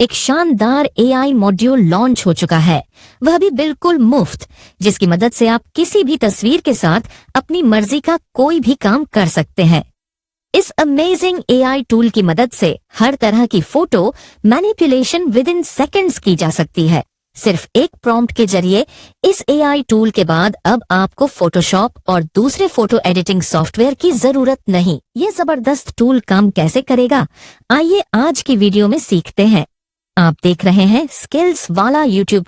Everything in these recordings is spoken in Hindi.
एक शानदार एआई मॉड्यूल लॉन्च हो चुका है, वह भी बिल्कुल मुफ्त, जिसकी मदद से आप किसी भी तस्वीर के साथ अपनी मर्जी का कोई भी काम कर सकते हैं। इस अमेजिंग एआई टूल की मदद से हर तरह की photo manipulation with in seconds की जा सकती है। सिर्फ एक प्रॉम्प्ट के जरिए इस एआई टूल के बाद अब आपको फोटोशॉप और दूसरे फोटो एडिटिंग सॉफ्टवेयर की जरूरत नहीं। ये जबरदस्त टूल काम कैसे करेगा, आइए आज की वीडियो में सीखते हैं। आप देख रहे हैं स्किल्स वाला यूट्यूब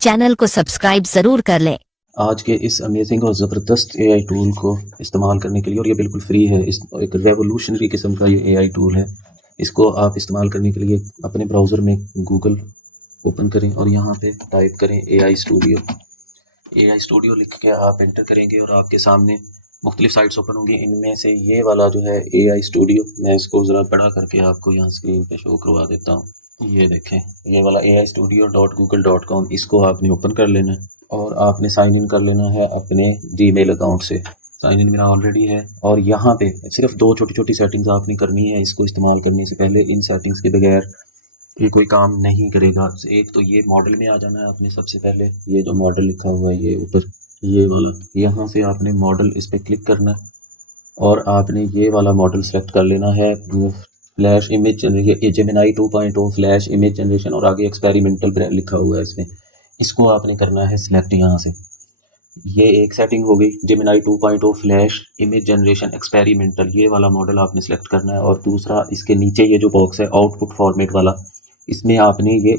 चैनल को सब्सक्राइब जरूर कर लें। आज के इस अमेजिंग और ज़बरदस्त एआई टूल को इस्तेमाल करने के लिए, और ये बिल्कुल फ्री है, इस एक रेवोल्यूशनरी किस्म का ये एआई टूल है। इसको आप इस्तेमाल करने के लिए अपने ब्राउज़र में गूगल ओपन करें और यहाँ पे टाइप करें एआई स्टूडियो। एआई स्टूडियो लिख के आप एंटर करेंगे और आपके सामने मुख्तलिफ साइट्स ओपन होंगी। इनमें से ये वाला जो है एआई स्टूडियो, मैं इसको ज़रा बड़ा करके आपको यहाँ स्क्रीन पे शो करवा देता हूँ। ये देखें, ये वाला ai-studio.google.com, इसको आपने ओपन कर लेना है और आपने साइन इन कर लेना है अपने जीमेल अकाउंट से। साइन इन मेरा ऑलरेडी है और यहाँ पे सिर्फ दो छोटी छोटी सेटिंग्स आपने करनी है इसको इस्तेमाल करने से पहले। इन सेटिंग्स के बगैर ये कोई काम नहीं करेगा। एक तो ये मॉडल में आ जाना है आपने सबसे पहले, ये जो मॉडल लिखा हुआ है ये ऊपर, ये वाला, यहाँ से आपने मॉडल इस पर क्लिक करना है और आपने ये वाला मॉडल सेलेक्ट कर लेना है, flash image generation, Gemini 2.0 flash image generation, और आगे एक्सपेरिमेंटल लिखा हुआ है इसमें। इसको आपने करना है सिलेक्ट यहाँ से। ये एक सेटिंग हो गई, Gemini 2.0 flash image generation experimental, ये वाला मॉडल आपने सेलेक्ट करना है। और दूसरा इसके नीचे ये जो बॉक्स है आउटपुट फॉर्मेट वाला, इसमें आपने ये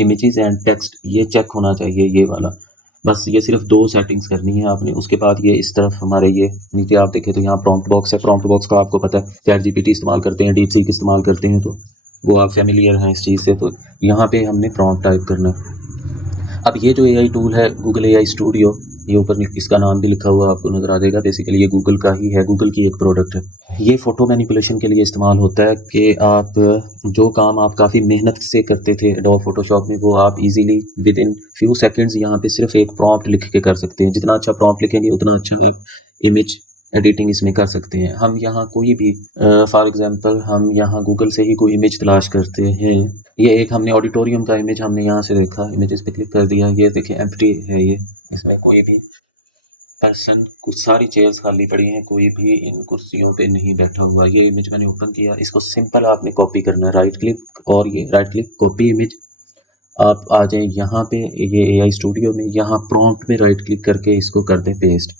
इमेजेस एंड टेक्स्ट ये चेक होना चाहिए, ये वाला। बस ये सिर्फ दो सेटिंग्स करनी है आपने। उसके बाद ये इस तरफ हमारे ये नीचे आप देखें तो यहाँ प्रॉम्प्ट बॉक्स है। प्रॉम्प्ट बॉक्स का आपको पता है, चैट जीपीटी इस्तेमाल करते हैं, डीपसीक इस्तेमाल करते हैं, तो वो आप फेमिलियर हैं इस चीज़ से। तो यहाँ पे हमने प्रॉम्प्ट टाइप करना है। अब ये जो एआई टूल है गूगल एआई स्टूडियो, ये ऊपर इसका नाम भी लिखा हुआ आपको नज़र आ जाएगा। बेसिकली ये गूगल का ही है, गूगल की एक प्रोडक्ट है। ये फ़ोटो मैनिपुलेशन के लिए इस्तेमाल होता है कि आप जो काम आप काफ़ी मेहनत से करते थे एडोब फोटोशॉप में, वो आप easily with in few seconds यहाँ पे सिर्फ एक प्रॉम्प्ट लिख के कर सकते हैं। जितना अच्छा प्रॉम्प्ट लिखेंगे उतना अच्छा इमेज एडिटिंग इसमें कर सकते हैं। हम यहाँ कोई भी फॉर एग्जांपल हम यहाँ गूगल से ही कोई इमेज तलाश करते हैं। ये एक हमने ऑडिटोरियम का इमेज हमने यहाँ से देखा, इमेजेस पे क्लिक कर दिया, ये देखिए एम्प्टी है ये, इसमें कोई भी पर्सन, कुछ सारी चेयर्स खाली पड़ी हैं, कोई भी इन कुर्सियों पे नहीं बैठा हुआ। ये इमेज मैंने ओपन किया, इसको सिंपल आपने कॉपी करना है, राइट क्लिक और ये राइट क्लिक कॉपी इमेज। आप आ जाएं यहाँ पे ये एआई स्टूडियो में, यहाँ प्रॉम्प्ट में राइट क्लिक करके इसको कर दें पेस्ट।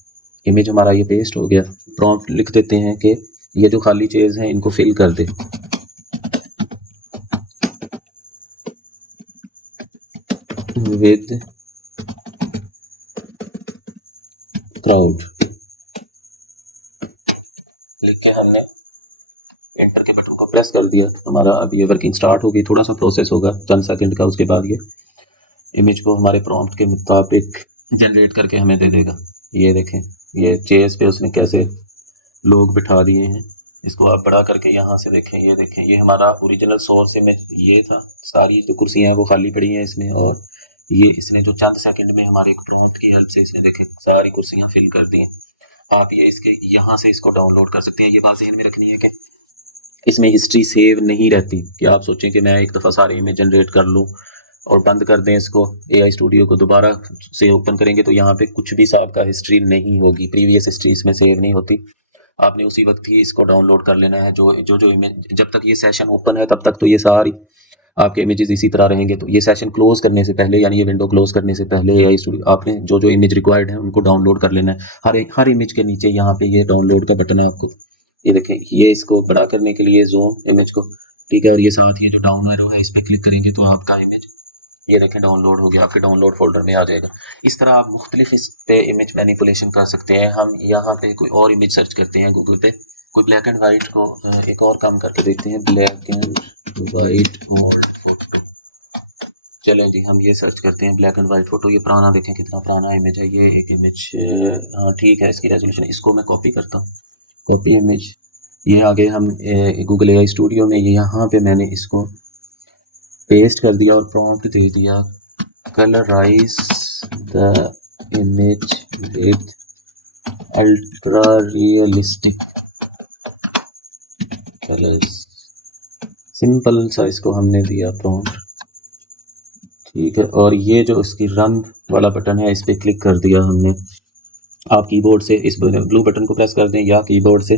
इमेज हमारा ये पेस्ट हो गया। प्रॉम्प्ट लिख देते हैं कि ये जो खाली चेयर्स हैं इनको फिल कर दे विद क्राउड। लिख के हमने एंटर के बटन को प्रेस कर दिया। हमारा अब ये वर्किंग स्टार्ट हो गई। थोड़ा सा प्रोसेस होगा चंद सेकंड का, उसके बाद ये इमेज को हमारे प्रॉम्प्ट के मुताबिक जनरेट करके हमें दे देगा। ये देखें, ये चेयर्स पे उसने कैसे लोग बिठा दिए हैं। इसको आप बड़ा करके यहाँ से देखें, ये देखें, ये हमारा ओरिजिनल सोर्स इमेज ये था। सारी जो कुर्सियाँ हैं वो खाली पड़ी हैं इसमें, और ये इसने जो चंद सेकंड में हमारे एक प्रॉम्प्ट की हेल्प से इसने देखे सारी कुर्सियाँ फिल कर दी हैं। आप ये इसके यहाँ से इसको डाउनलोड कर सकते हैं। ये बात ध्यान में रखनी है कि इसमें हिस्ट्री सेव नहीं रहती, कि आप सोचें कि मैं एक दफ़ा सारे इमेज जनरेट कर लूँ और बंद कर दें इसको, एआई स्टूडियो को दोबारा से ओपन करेंगे तो यहाँ पे कुछ भी साहब का हिस्ट्री नहीं होगी, प्रीवियस हिस्ट्री इसमें सेव नहीं होती। आपने उसी वक्त ही इसको डाउनलोड कर लेना है। जो इमेज, जब तक ये सेशन ओपन है तब तक तो ये सारी आपके इमेजेस इसी तरह रहेंगे। तो ये सेशन क्लोज करने से पहले, यानी ये विंडो क्लोज करने से पहले एआई स्टूडियो आपने जो इमेज रिक्वायर्ड है उनको डाउनलोड कर लेना है। हर इमेज के नीचे यहाँ पे ये डाउनलोड का बटन है आपको, ये देखें, ये इसको बड़ा करने के लिए जूम इमेज को, ठीक है, और ये साथ ये जो डाउन एरो है इस पर क्लिक करेंगे तो आपका इमेज ये देखें डाउनलोड हो गया, आपके डाउनलोड फोल्डर में आ जाएगा। इस तरह आप मुख्तलिफ इस पे इमेज मैनिपुलेशन कर सकते हैं। हम यहाँ पे कोई और इमेज सर्च करते हैं गूगल पे, कोई ब्लैक एंड वाइट को एक और काम करके देखते हैं, ब्लैक एंड वाइट मॉडल। चलें जी, हम ये सर्च करते हैं ब्लैक एंड वाइट फोटो। ये पुराना देखें कितना पुराना इमेज है, ये एक इमेज, हाँ ठीक है, इसकी रेजोल्यूशन, इसको मैं कॉपी करता हूँ, कॉपी इमेज। ये आगे हम गूगल एआई स्टूडियो में यहाँ पे मैंने इसको पेस्ट कर दिया और प्रॉम्प्ट दे दिया, colourise the image with ultra realistic colours, simple सा इसको हमने दिया प्रॉम्प्ट, ठीक है। और ये जो इसकी रन वाला बटन है इस पर क्लिक कर दिया हमने। आप कीबोर्ड से इस ब्लू बटन को प्रेस कर दें या कीबोर्ड से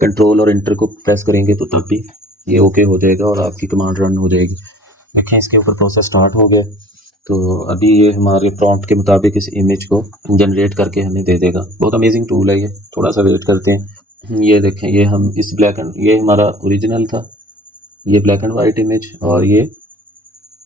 कंट्रोल और इंटर को प्रेस करेंगे तो तब भी ये ओके हो जाएगा और आपकी कमांड रन हो जाएगी। देखें इसके ऊपर प्रोसेस स्टार्ट हो गया। तो अभी ये हमारे प्रॉम्प्ट के मुताबिक इस इमेज को जनरेट करके हमें दे देगा। बहुत अमेजिंग टूल है ये, थोड़ा सा वेट करते हैं। ये देखें, ये हम इस ये हमारा ओरिजिनल था, ये ब्लैक एंड वाइट इमेज, और ये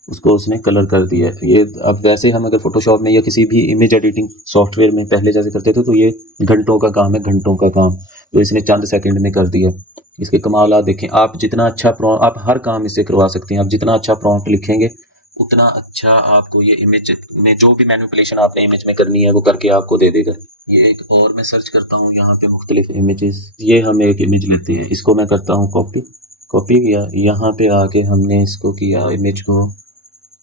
उसको उसने कलर कर दिया है। ये अब वैसे हम अगर फोटोशॉप में या किसी भी इमेज एडिटिंग सॉफ्टवेयर में पहले जैसे करते थे तो ये घंटों का काम है, घंटों का काम, तो इसने चंद सेकंड में कर दिया। इसके कमाल देखें, आप जितना अच्छा आप हर काम इससे करवा सकते हैं। आप जितना अच्छा प्रॉम्प्ट लिखेंगे उतना अच्छा आपको ये इमेज में जो भी मैनिपुलेशन आपने इमेज में करनी है वो करके आपको दे देगा। ये एक और मैं सर्च करता हूँ यहाँ पे मुख्तलिफ इमेजेस। ये हम एक इमेज लेते हैं, इसको मैं करता हूँ कॉपी किया, यहाँ पे आके हमने इसको किया इमेज को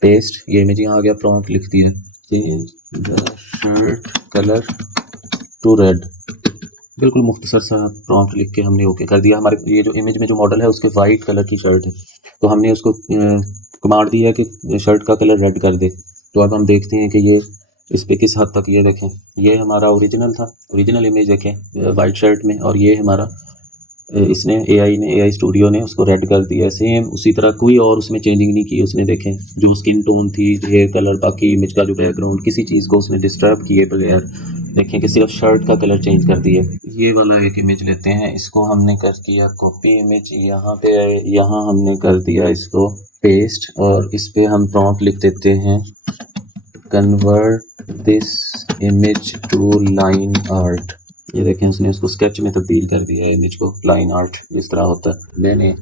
पेस्ट। ये इमेज यहाँ आ गया, प्रॉम्प्ट लिख दिया change the shirt colour to red. बिल्कुल मुख्तसर सा प्रॉम्प्ट लिख के हमने ओके कर दिया। हमारे ये जो इमेज में जो मॉडल है उसके वाइट कलर की शर्ट है, तो हमने उसको कमांड दी है कि शर्ट का कलर रेड कर दे। तो अब हम देखते हैं कि ये इस पे किस हद तक, ये देखें ये हमारा ओरिजिनल था, ओरिजिनल इमेज देखें वाइट शर्ट में, और ये हमारा इसने एआई स्टूडियो ने उसको रेड कर दिया। सेम उसी तरह कोई और उसमें चेंजिंग नहीं की उसने। देखें जो स्किन टोन थी, हेयर कलर, बाकी इमेज का जो बैकग्राउंड, किसी चीज़ को उसने डिस्टर्ब किए बगैर देखें कि सिर्फ शर्ट का कलर चेंज कर दिया। ये वाला एक इमेज लेते हैं, इसको हमने कर किया कॉपी इमेज, यहाँ पे यहाँ हमने कर दिया इसको पेस्ट, और इस पे हम प्रॉम्प्ट लिख देते हैं convert this image to line art. ये देखें उसने उसको स्केच में तब्दील कर दिया है इमेज को, लाइन आर्ट जिस तरह होता है। मैंने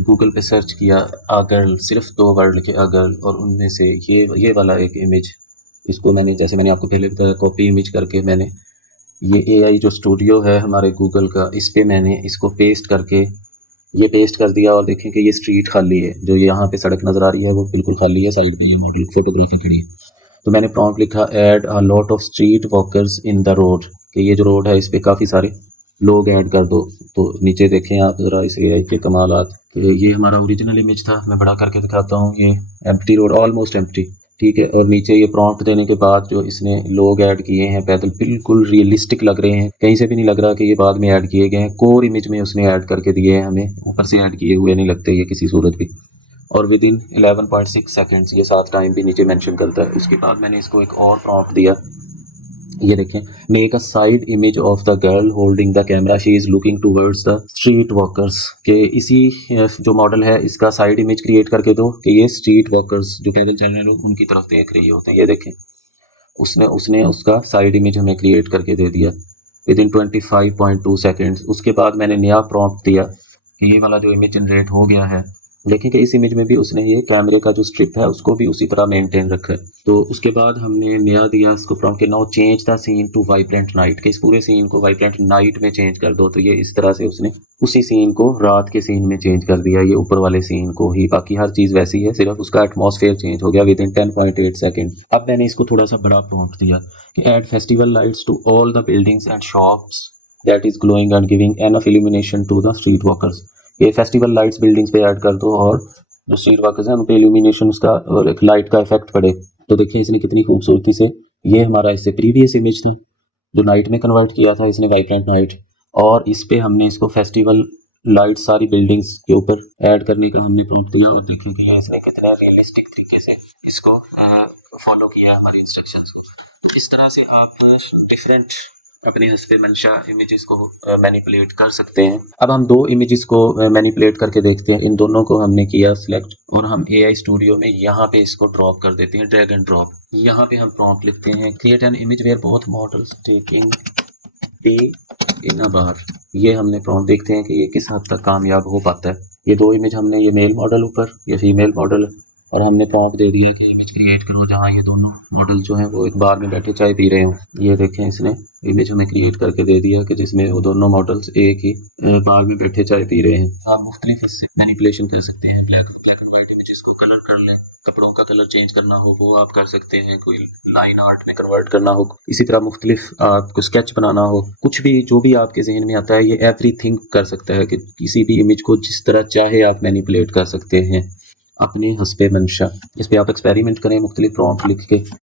गूगल पे सर्च किया अगर्ल, सिर्फ 2 वर्ड लिखे अगर्ल, और उनमें से ये वाला एक इमेज, इसको मैंने जैसे मैंने आपको पहले बताया कॉपी इमेज करके मैंने ये एआई जो स्टूडियो है हमारे गूगल का, इस पे मैंने इसको पेस्ट करके ये पेस्ट कर दिया। और देखें कि ये स्ट्रीट खाली है, जो यहाँ पे सड़क नज़र आ रही है वो बिल्कुल खाली है, साइड पे ये मॉडल फोटोग्राफी खड़ी है। तो मैंने प्रॉम्प्ट लिखा add a lot of street walkers in the road, कि ये जो रोड है इस पे काफ़ी सारे लोग ऐड कर दो। तो नीचे देखें आप ज़रा इस एआई के कमालात। ये हमारा ओरिजिनल इमेज था, मैं बड़ा करके दिखाता हूँ, ये एम्प्टी रोड, ऑलमोस्ट एम्प्टी, ठीक है। और नीचे ये प्रॉम्प्ट देने के बाद जो इसने लोग ऐड किए हैं पैदल, बिल्कुल रियलिस्टिक लग रहे हैं, कहीं से भी नहीं लग रहा कि ये बाद में ऐड किए गए हैं। कोर इमेज में उसने ऐड करके दिए हैं, हमें ऊपर से ऐड किए हुए नहीं लगते ये किसी सूरत भी। और विद इन 11.6 सेकेंड्स ये साथ टाइम भी नीचे मेंशन करता है। उसके बाद मैंने इसको एक और प्रॉम्प्ट दिया, ये देखें make a side image of the girl holding the camera, she is looking towards the street walkers, के इसी जो मॉडल है इसका साइड इमेज क्रिएट करके दो कि ये स्ट्रीट वॉकर्स जो पैदल चल रहे लोग उनकी तरफ देख रही होते हैं। ये देखें उसने उसका साइड इमेज हमें क्रिएट करके दे दिया विद इन 25.2 सेकेंड्स। उसके बाद मैंने नया प्रॉम्प्ट दिया कि ये वाला जो इमेज जनरेट हो गया है, देखें कि इस इमेज में भी उसने ये कैमरे का जो स्ट्रिप है उसको भी उसी तरह मेंटेन रखा है। तो उसके बाद हमने नया दिया इसको प्रॉम्प्ट के now change the scene to vibrant night, के इस पूरे सीन को वाइब्रेंट नाइट में चेंज कर दो। तो ये इस तरह से उसने उसी सीन को रात के सीन में चेंज कर दिया, ये ऊपर वाले सीन को ही, बाकी हर चीज़ वैसी है, सिर्फ उसका एटमॉस्फेयर चेंज हो गया विद इन 10.8 सेकेंड। अब मैंने इसको थोड़ा सा बड़ा प्रॉम्प्ट दिया कि add festival lights to all the buildings and shops that is glowing and giving enough illumination to the street walkers. ये फेस्टिवल लाइट्स बिल्डिंग्स पे ऐड कर दो और जो स्ट्रीट वॉकर्स हैं उन पे इल्यूमिनेशन उसका और एक लाइट का इफेक्ट पड़े। तो देखिए इसने कितनी खूबसूरती से, ये हमारा इससे प्रीवियस इमेज था जो नाइट में कन्वर्ट किया था इसने, वाइब्रेंट नाइट, और इस पे हमने इसको फेस्टिवल लाइट सारी बिल्डिंग्स के ऊपर ऐड करने का हमने प्रॉम्प्ट दिया। और देखिए कि इसने कितने रियलिस्टिक तरीके से इसको फॉलो किया हमारे इंस्ट्रक्शंस। तो इस तरह से आप डिफरेंट अपने हस्बे मंशा इमेजेस को मैनिपुलेट कर सकते हैं। अब हम 2 इमेजेस को मैनिपुलेट करके देखते हैं। इन दोनों को हमने किया सिलेक्ट और हम एआई स्टूडियो में यहाँ पे इसको ड्रॉप कर देते हैं, ड्रैग एंड ड्रॉप। यहाँ पे हम प्रॉम्प्ट लिखते हैं create an image where both models taking tea in a bar. ये हमने प्रॉम्प्ट, देखते हैं कि ये किस हद तक कामयाब हो पाता है। ये 2 इमेज हमने, ये मेल मॉडल ऊपर, ये फीमेल मॉडल, और हमने प्रॉम्प्ट दे दिया कि इमेज क्रिएट करो जहाँ ये दोनों मॉडल जो हैं वो एक बार में बैठे चाय पी रहे हों। ये देखें, इसने इमेज हमें क्रिएट करके दे दिया कि जिसमें वो दोनों मॉडल्स एक ही बार में बैठे चाय पी रहे हैं। आप मुख्तलिफ इससे मैनिपुलेशन कर सकते हैं। ब्लैक एंड वाइट इमेजेस को कलर कर लें, कपड़ों का कलर चेंज करना हो वो आप कर सकते हैं, कोई लाइन आर्ट में कन्वर्ट करना हो, इसी तरह मुख्तलिफ आपको स्केच बनाना हो, कुछ भी जो भी आपके जहन में आता है ये एवरीथिंग कर सकता है कि किसी भी इमेज को जिस तरह चाहे आप मैनिपुलेट कर सकते हैं अपनी हस्बे मंशा। इस पे आप एक्सपेरिमेंट करें, मुख्तलिफ प्रॉम्प्ट लिख के